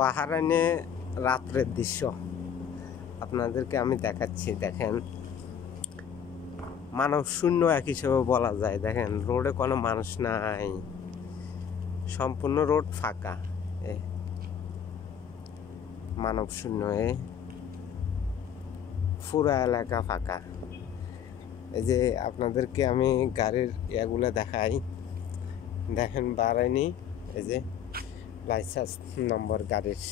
বাহরাইনে রাত্রের দৃশ্য আপনাদেরকে আমি দেখাচ্ছি। দেখেন, মানব শূন্য এক হিসেবে বলা যায়। দেখেন, রোডে কোনো মানুষ নাই, সম্পূর্ণ রোড ফাঁকা, মানব শূন্য, পুরা এলাকা ফাঁকা। এই যে আপনাদেরকে আমি গাড়ির ইয়াগুলো দেখাই। দেখেন, বাহরাইনি এই যে লাইসেন্স নম্বর গাড়ির।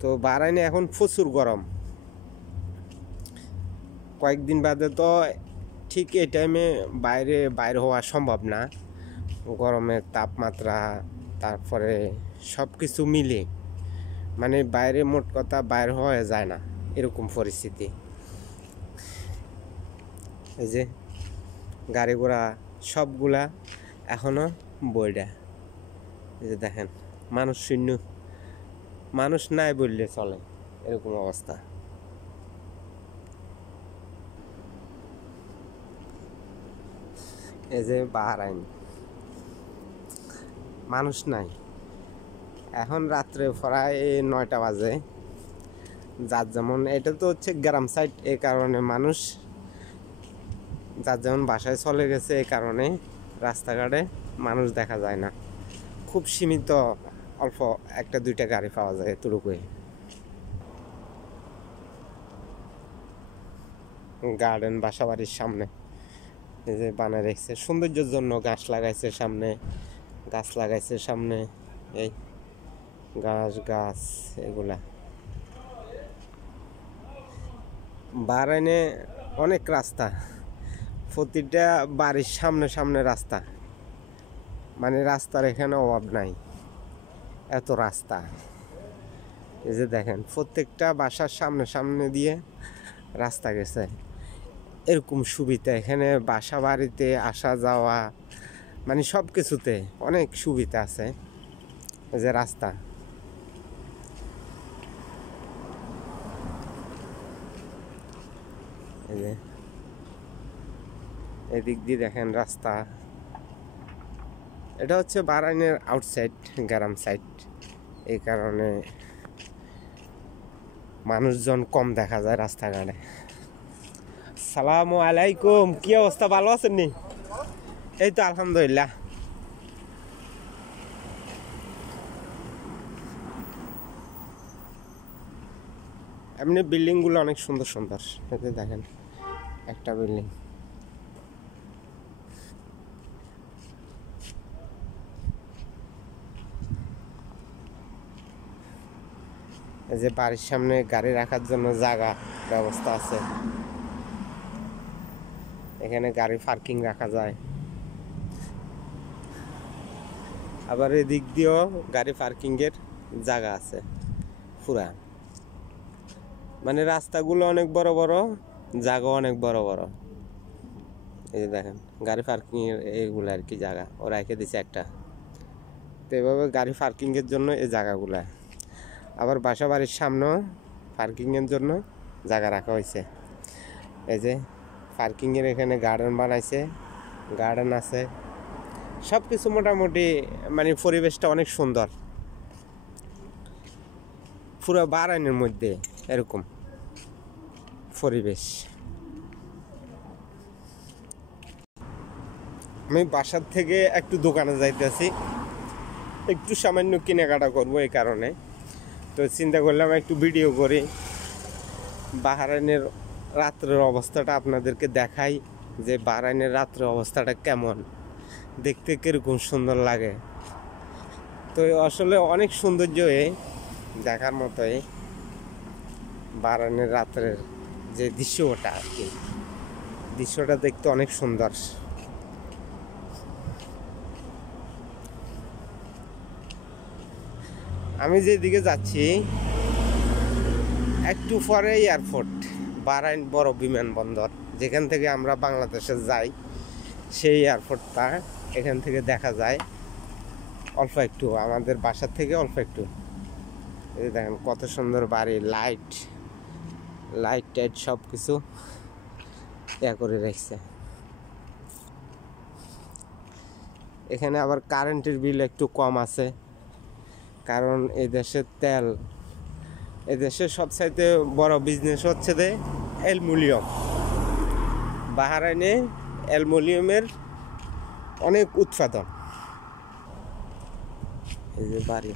তো বাহরাইনে এখন প্রচুর গরম। কয়েকদিন বাদে তো ঠিক এই টাইমে বাইরে হওয়া সম্ভব না। গরমের তাপমাত্রা, তারপরে সব কিছু মিলে মানে বাইরে মোট কথা বাইরে হওয়া যায় না, এরকম পরিস্থিতি। এই যে গাড়ি ঘোড়া সবগুলা এখনো বইডা। এই যে দেখেন, মানুষ শূন্য, মানুষ নাই বললে চলে, এরকম অবস্থা। এই যে বাহরাইন, মানুষ নাই। এখন রাত্রে প্রায় 9টা বাজে। যার যেমন, এটা তো হচ্ছে গ্রাম সাইড, এই কারণে মানুষ যার যেমন বাসায় চলে গেছে, এই কারণে রাস্তাঘাটে মানুষ দেখা যায় না। খুব সীমিত, অল্প একটা দুইটা গাড়ি পাওয়া যায় এতটুকুই। গার্ডেন বাসা বাড়ির সামনে এই যে বানায় রেখেছে সৌন্দর্যের জন্য। গাছ লাগাইছে সামনে, গাছ লাগাইছে সামনে, এই গাছ এগুলা। বাহরাইনে অনেক রাস্তা, প্রতিটা বাড়ির সামনে সামনে রাস্তা, মানে রাস্তার এখানে অভাব নাই, এত রাস্তা। এই যে দেখেন, প্রত্যেকটা বাসার সামনে সামনে দিয়ে রাস্তা গেছে। এরকম সুবিধা এখানে বাসা বাড়িতে আসা যাওয়া, মানে সব কিছুতে অনেক সুবিধা আছে। এই যে রাস্তা, এই যে এদিক দিয়ে দেখেন রাস্তা। এটা হচ্ছে বাহরাইনের আউটসাইড, গ্রাম সাইড, এই কারণে মানুষজন কম দেখা যায় রাস্তাঘাটে। সালামু আলাইকুম, কি অবস্থা, ভালো আছেন নি? এই তো আলহামদুলিল্লাহ। এমনি বিল্ডিং গুলো অনেক সুন্দর সুন্দর। দেখেন একটা বিল্ডিং, এই যে বাড়ির সামনে গাড়ি রাখার জন্য জায়গা ব্যবস্থা আছে। এখানে গাড়ি পার্কিং রাখা যায়, আবার এদিক দিয়েও গাড়ি পার্কিং এর জায়গা আছে পুরা। মানে রাস্তাগুলো অনেক বড় বড়, জায়গা অনেক বড় বড়। এই যে দেখেন, গাড়ি পার্কিং এর এইগুলো আর কি জায়গা ওরা রেখে দিছে একটা। তো এভাবে গাড়ি পার্কিং এর জন্য এই জায়গাগুলা। আবার বাসা বাড়ির সামনেও পার্কিং এর জন্য জায়গা রাখা হয়েছে। এই যে পার্কিং এর এখানে গার্ডেন বানাইছে, গার্ডেন আছে, সব কিছু মোটামুটি, মানে পরিবেশটা অনেক সুন্দর। পুরো বাহরাইনের মধ্যে এরকম পরিবেশ। আমি বাসার থেকে একটু দোকানে যাইতেছি, একটু সামান্য কেনাকাটা করবো, এই কারণে তো চিন্তা করলাম একটু ভিডিও করি, বাহরাইনের রাত্রের অবস্থাটা আপনাদেরকে দেখাই, যে বাহরাইনের রাত্রের অবস্থাটা কেমন, দেখতে কিরকম সুন্দর লাগে। তো আসলে অনেক সৌন্দর্য দেখার মতোই বাহরাইনের রাত্রের যে দৃশ্যটা আর কি, দৃশ্যটা দেখতে অনেক সুন্দর। আমি যেদিকে যাচ্ছি একটু পরে এয়ারপোর্ট, বাহরাইন বড় বিমানবন্দর, যেখান থেকে আমরা বাংলাদেশে যাই, সেই এয়ারপোর্টটা এখান থেকে দেখা যায় অল্প একটু, আমাদের বাসার থেকে অল্প একটু। এই দেখেন কত সুন্দর বাড়ি, লাইট টাইট সব কিছু ইয়া করে রেখেছে। এখানে আবার কারেন্টের বিল একটু কম আছে, কারণ এই দেশের তেল, এই দেশের সবচাইতে বড় বিজনেস হচ্ছে যে অ্যালুমিনিয়াম। বাহরাইনে অ্যালুমিনিয়ামের অনেক উৎপাদন। এই যে বাড়ি,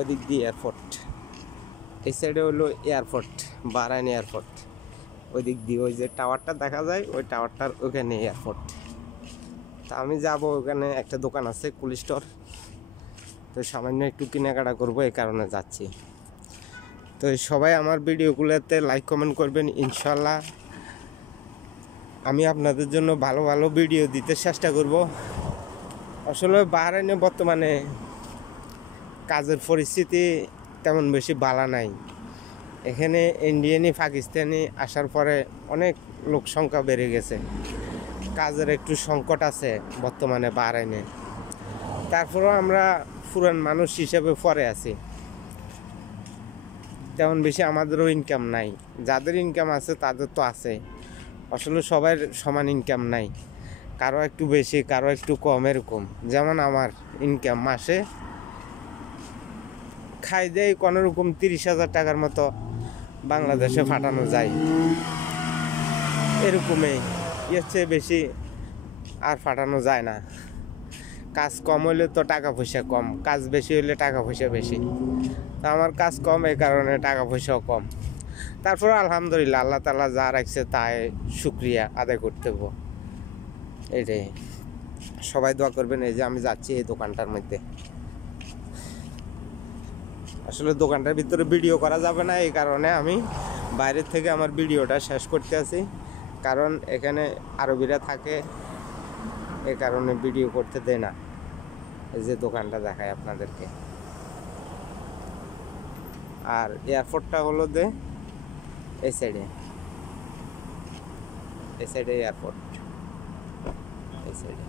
ওদিক দিয়ে এয়ারপোর্ট, এই সাইডে হলো এয়ারপোর্ট, বাহরাইন এয়ারপোর্ট। ওই দিক দিয়ে ওই যে টাওয়ারটা দেখা যায়, ওই টাওয়ারটার ওখানে এয়ারপোর্ট। তা আমি যাব, ওখানে একটা দোকান আছে কুল স্টোর, তো সামান্য একটু কেনাকাটা করবো, এই কারণে যাচ্ছি। তো সবাই আমার ভিডিওগুলোতে লাইক কমেন্ট করবেন ইনশাল্লাহ। আমি আপনাদের জন্য ভালো ভালো ভিডিও দিতে চেষ্টা করব। আসলে বাহরাইনে বর্তমানে কাজের পরিস্থিতি তেমন বেশি ভালো নাই। এখানে ইন্ডিয়ানি পাকিস্তানি আসার পরে অনেক লোক সংখ্যা বেড়ে গেছে, কাজের একটু সংকট আছে বর্তমানে বাহরাইনে। তারপরেও আমরা পুরান মানুষ হিসেবে পরে আছি, তেমন বেশি আমাদেরও ইনকাম নাই। যাদের ইনকাম আছে তাদের তো আছে, আসলে সবার সমান ইনকাম নাই, কারো একটু বেশি কারো একটু কম এরকম। যেমন আমার ইনকাম মাসে খাই দেয় কোনোরকম 30,000 টাকার মতো বাংলাদেশে পাঠানো যায়, এরকমই। এর চেয়ে বেশি আর পাঠানো যায় না। কাজ কম হইলে তো টাকা পয়সা কম, কাজ বেশি হইলে টাকা পয়সা বেশি। তো আমার কাজ কম, এই কারণে টাকা পয়সাও কম। তারপর আলহামদুলিল্লাহ, আল্লাহ তাআলা যা রাখছে তাই শুকরিয়া আদায় করতে হবো, এটাই। সবাই দোয়া করবেন। এই যে আমি যাচ্ছি এই দোকানটার মধ্যে, আসলে দোকানটার ভিতরে ভিডিও করা যাবে না, এই কারণে আমি বাইরের থেকে আমার ভিডিওটা শেষ করতে আছি, কারণ এখানে আরবিরা থাকে, এই কারণে ভিডিও করতে দেয় না। এই যে দোকানটা দেখায় আপনাদেরকে। আর এয়ারপোর্টটা হলো যে এই সাইডে, এই সাইডে এয়ারপোর্ট, এই সাইডে।